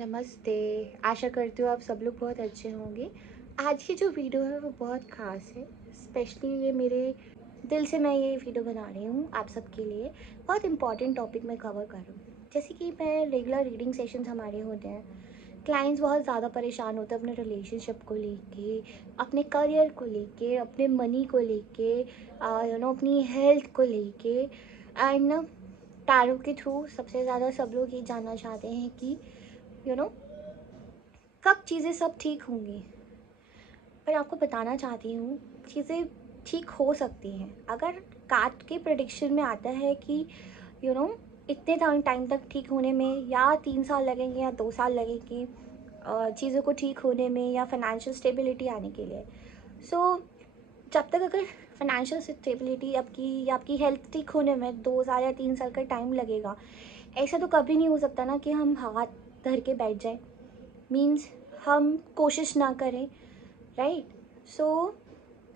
नमस्ते। आशा करती हूँ आप सब लोग बहुत अच्छे होंगे। आज की जो वीडियो है वो बहुत ख़ास है। स्पेशली ये मेरे दिल से मैं ये वीडियो बना रही हूँ आप सबके लिए। बहुत इम्पॉर्टेंट टॉपिक मैं कवर कर रही हूँ। जैसे कि मैं रेगुलर रीडिंग सेशंस हमारे होते हैं। क्लाइंट्स बहुत ज़्यादा परेशान होते हैं अपने रिलेशनशिप को लेके, अपने करियर को लेके, अपने मनी को लेके, अपनी हेल्थ को लेके। एंड टैरो के थ्रू सबसे ज़्यादा सब लोग ये जानना चाहते हैं कि यू नो कब चीज़ें सब ठीक होंगी। पर आपको बताना चाहती हूँ, चीज़ें ठीक हो सकती हैं अगर कार्ड के प्रेडिक्शन में आता है कि यू नो इतने टाइम तक ठीक होने में, या 3 साल लगेंगे या 2 साल लगेंगे चीज़ों को ठीक होने में, या फाइनेंशियल स्टेबिलिटी आने के लिए। सो जब तक अगर फाइनेंशियल स्टेबिलिटी आपकी या आपकी हेल्थ ठीक होने में 2 साल या 3 साल का टाइम लगेगा, ऐसा तो कभी नहीं हो सकता ना कि हम हाथ धर के बैठ जाए। मीन्स हम कोशिश ना करें, राइट। सो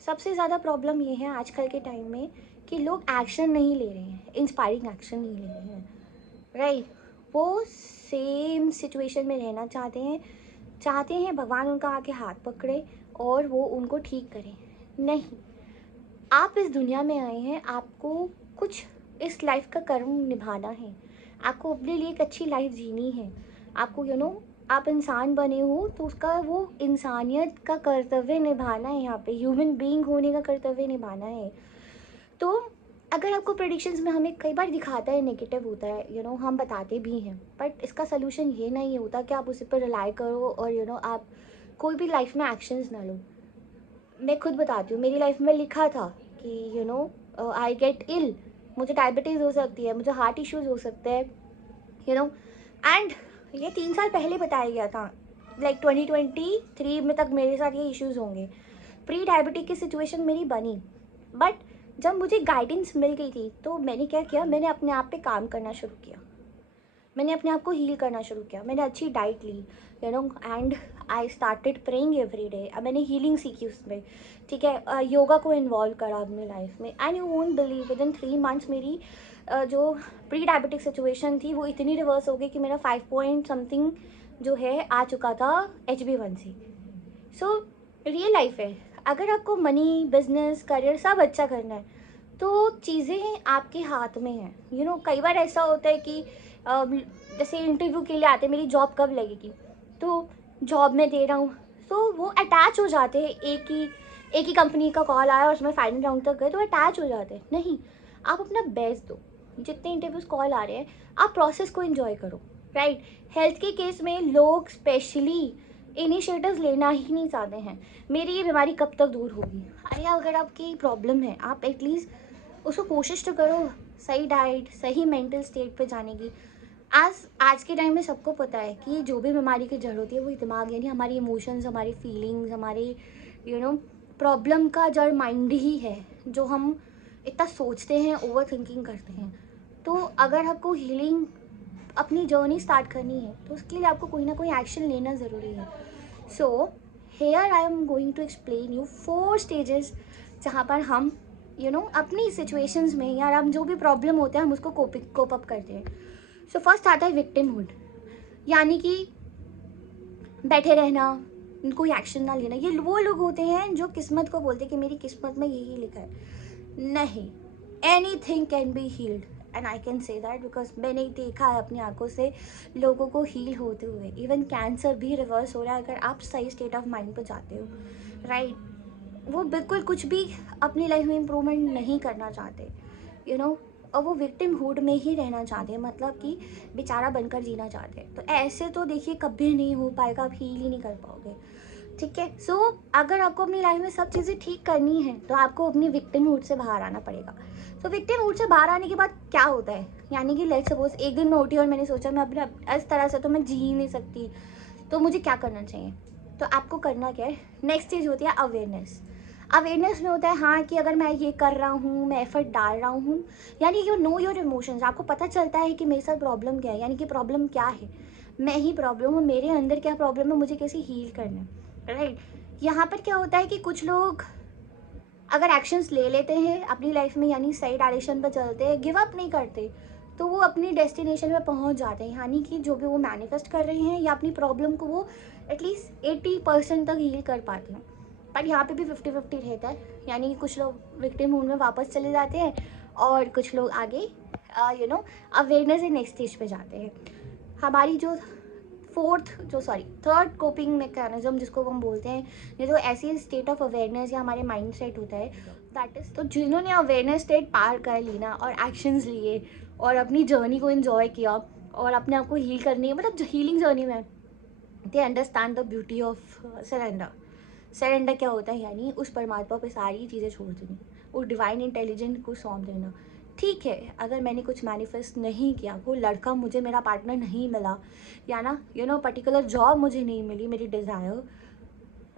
सबसे ज़्यादा प्रॉब्लम ये है आजकल के टाइम में कि लोग एक्शन नहीं ले रहे हैं, इंस्पायरिंग एक्शन नहीं ले रहे हैं, राइट। वो सेम सिचुएशन में रहना चाहते हैं भगवान उनका आके हाथ पकड़े और वो उनको ठीक करें। नहीं, आप इस दुनिया में आए हैं, आपको कुछ इस लाइफ का कर्म निभाना है। आपको अपने लिए एक अच्छी लाइफ जीनी है। आपको आप इंसान बने हो तो उसका वो इंसानियत का कर्तव्य निभाना है। यहाँ पे ह्यूमन बीइंग होने का कर्तव्य निभाना है। तो अगर आपको प्रेडिक्शंस में हमें कई बार दिखाता है नेगेटिव होता है, हम बताते भी हैं, बट इसका सोल्यूशन ये नहीं होता कि आप उसी पर रिलाई करो और आप कोई भी लाइफ में एक्शंस ना लो। मैं खुद बताती हूँ, मेरी लाइफ में लिखा था कि आई गेट इल, मुझे डायबिटीज़ हो सकती है, मुझे हार्ट इश्यूज़ हो सकते हैं, एंड ये 3 साल पहले बताया गया था। लाइक 2023 में तक मेरे साथ ये इश्यूज़ होंगे। प्री डायबिटिक की सिचुएशन मेरी बनी, बट जब मुझे गाइडेंस मिल गई थी तो मैंने क्या किया, मैंने अपने आप पे काम करना शुरू किया। मैंने अपने आप को हील करना शुरू किया। मैंने अच्छी डाइट ली, and I started praying every day. अब मैंने हीलिंग सीखी उसमें, ठीक है। योगा को इन्वॉल्व करा अपने लाइफ में, and you won't believe with in 3 months मेरी जो प्री डायबिटिक सिचुएशन थी वो इतनी रिवर्स हो गई कि मेरा 5 पॉइंट समथिंग जो है आ चुका था HB1C। सो रियल लाइफ है। अगर आपको मनी, बिजनेस, करियर सब अच्छा करना है तो चीज़ें आपके हाथ में हैं। कई बार ऐसा होता है कि जैसे इंटरव्यू के लिए आते हैं, मेरी जॉब कब लगेगी, तो जॉब में दे रहा हूँ, तो वो अटैच हो जाते हैं। एक ही कंपनी का कॉल आया और उसमें फाइनल राउंड तक गए तो अटैच हो जाते हैं। नहीं, आप अपना बेस्ट दो। जितने इंटरव्यूज़ कॉल आ रहे हैं, आप प्रोसेस को एंजॉय करो, राइट। हेल्थ के केस में लोग स्पेशली इनिशिएटिव्स लेना ही नहीं चाहते हैं। मेरी ये बीमारी कब तक दूर होगी? अरे अगर आपकी प्रॉब्लम है, आप एटलीस्ट उसको कोशिश तो करो, सही डाइट, सही मेंटल स्टेट पे जाने की। आज के टाइम में सबको पता है कि जो भी बीमारी की जड़ होती है वो दिमाग, यानी हमारी इमोशंस, हमारी फीलिंग्स, हमारे यू नो प्रॉब्लम का जड़ माइंड ही है। जो हम इतना सोचते हैं, ओवर थिंकिंग करते हैं। तो अगर आपको हीलिंग अपनी जर्नी स्टार्ट करनी है तो उसके लिए आपको कोई ना कोई एक्शन लेना ज़रूरी है। So here I am going to explain you 4 stages जहाँ पर हम अपनी सिचुएशंस में, या हम जो भी प्रॉब्लम होते हैं हम उसको कोप अप करते हैं। सो फर्स्ट आता है विक्टिमहुड, यानी कि बैठे रहना, कोई एक्शन ना लेना। ये वो लोग होते हैं जो किस्मत को बोलते हैं कि मेरी किस्मत में यही लिखा है। नहीं, any thing can be healed, and I can say that because मैंने देखा है अपनी आंखों से लोगों को हील होते हुए। इवन कैंसर भी रिवर्स हो रहा है अगर आप सही स्टेट ऑफ माइंड पर जाते हो, राइट। वो बिल्कुल कुछ भी अपनी लाइफ में इम्प्रूवमेंट नहीं करना चाहते, और वो विक्टिम हुड में ही रहना चाहते हैं, मतलब कि बेचारा बनकर जीना चाहते हैं। तो ऐसे तो देखिए कभी नहीं हो पाएगा, आप हील ही नहीं कर पाओगे, ठीक है। सो अगर आपको अपनी लाइफ में सब चीज़ें ठीक करनी है तो आपको अपनी विक्टिम हुड से बाहर आना पड़ेगा। तो विक्टिम हुड से बाहर आने के बाद क्या होता है, यानी कि लेट्स सपोज एक दिन मैं उठी और मैंने सोचा मैं अपने इस तरह से तो मैं जी ही नहीं सकती, तो मुझे क्या करना चाहिए। तो आपको करना क्या है, नेक्स्ट चीज़ होती है अवेयरनेस। अवेयरनेस में होता है हाँ कि अगर मैं ये कर रहा हूँ, मैं एफर्ट डाल रहा हूँ, यानी यू नो योर इमोशंस। आपको पता चलता है कि मेरे साथ प्रॉब्लम क्या है, यानी कि प्रॉब्लम क्या है, मैं ही प्रॉब्लम हूँ, मेरे अंदर क्या प्रॉब्लम है, मुझे कैसे हील करना है, राइट। यहाँ पर क्या होता है कि कुछ लोग अगर एक्शंस ले लेते हैं अपनी लाइफ में, यानी सही डायरेक्शन पर चलते हैं, गिव अप नहीं करते, तो वो अपनी डेस्टिनेशन में पहुंच जाते हैं, यानी कि जो भी वो मैनिफेस्ट कर रहे हैं या अपनी प्रॉब्लम को वो एटलीस्ट 80% तक हील कर पाते हैं। पर यहाँ पे भी 50-50 रहता है, यानी कि कुछ लोग विक्टिम मूड में वापस चले जाते हैं और कुछ लोग आगे अवेयरनेस के नेक्स्ट स्टेज पे जाते हैं। हमारी जो थर्ड कोपिंग मैकेनिज्म जिसको हम बोलते हैं, ये जो ऐसी स्टेट ऑफ अवेयरनेस या हमारे माइंड सेट होता है, दैट इज, तो जिन्होंने अवेयरनेस स्टेट पार कर ली ना और एक्शंस लिए और अपनी जर्नी को एंजॉय किया और अपने आप को हील करनी है, मतलब हीलिंग जर्नी में, they understand the beauty of surrender. Surrender क्या होता है, यानी उस परमात्मा पे सारी चीज़ें छोड़ देनी, उस डिवाइन इंटेलिजेंस को सौंप देना। ठीक है, अगर मैंने कुछ मैनिफेस्ट नहीं किया, वो लड़का मुझे, मेरा पार्टनर नहीं मिला, या ना पर्टिकुलर जॉब मुझे नहीं मिली मेरी desire,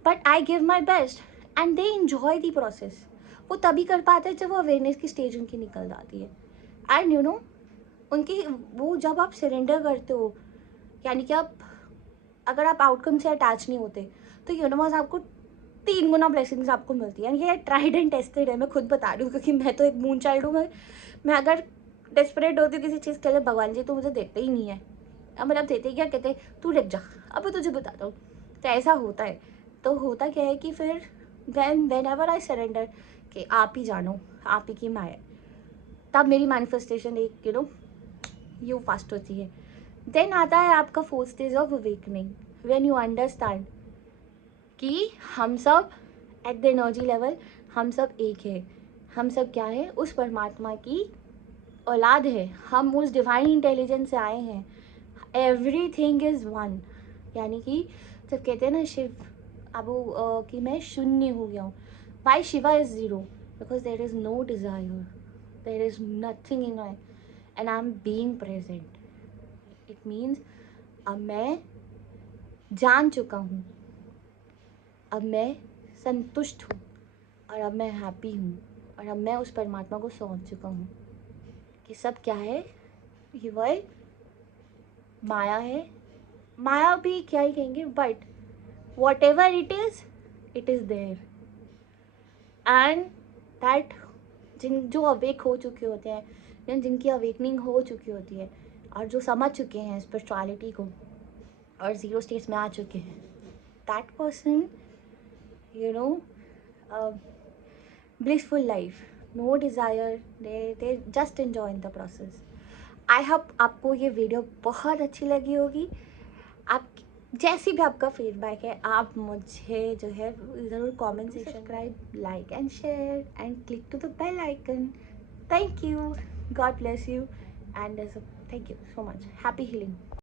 but I give my best and they enjoy the process. वो तभी कर पाते हैं जब वो अवेयरनेस की स्टेज उनकी निकल जाती है। एंड उनकी वो, जब आप सरेंडर करते हो, यानी कि आप, अगर आप आउटकम से अटैच नहीं होते, तो यूनिवर्स आपको 3 गुना ब्लेसिंग्स आपको मिलती है। यानी कि ये ट्राइड एंड टेस्टेड है, मैं खुद बता रही हूँ, क्योंकि मैं तो एक मून चाइल्ड हूँ। मैं अगर डेस्परेट होती हूँ किसी चीज़ के लिए, भगवान जी तो मुझे देते ही नहीं है। अब मतलब देते क्या, कहते तू रुक जा, अब तुझे बताता हूँ। तो ऐसा होता है। तो होता क्या है कि फिर वेन एवर आई सरेंडर कि आप ही जानो, आप ही की माया, तब मेरी मैनिफेस्टेशन एक यू फास्ट होती है। देन आता है आपका 4th stage of awakening, when you understand कि हम सब एट द एनर्जी लेवल, हम सब एक है। हम सब क्या है, उस परमात्मा की औलाद है, हम उस डिवाइन इंटेलिजेंस से आए हैं। एवरीथिंग इज़ वन, यानी कि जब कहते हैं ना शिव, अब कि मैं शून्य हो गया हूँ, why Shiva is zero, because there is no desire, there is nothing in my, and I am being present. It means अब मैं जान चुका हूँ, अब मैं संतुष्ट हूँ, और अब मैं हैप्पी हूँ, और अब मैं उस परमात्मा को सौंप चुका हूँ कि सब क्या है, ये वह माया है। माया भी क्या ही कहेंगे, but whatever it is there. And that, जो अवेक हो चुके होते हैं, जिनकी अवेकनिंग हो चुकी होती है, और जो समझ चुके हैं स्पिरिचुअलिटी को और ज़ीरो स्टेट्स में आ चुके हैं, that person blissful life, no desire, they just enjoy the process. I hope आपको ये वीडियो बहुत अच्छी लगी होगी। आप जैसी भी आपका फीडबैक है, आप मुझे जो है ज़रूर comment section, subscribe, like and share and click to the bell icon. Thank you, God bless you, and thank you so much, happy healing.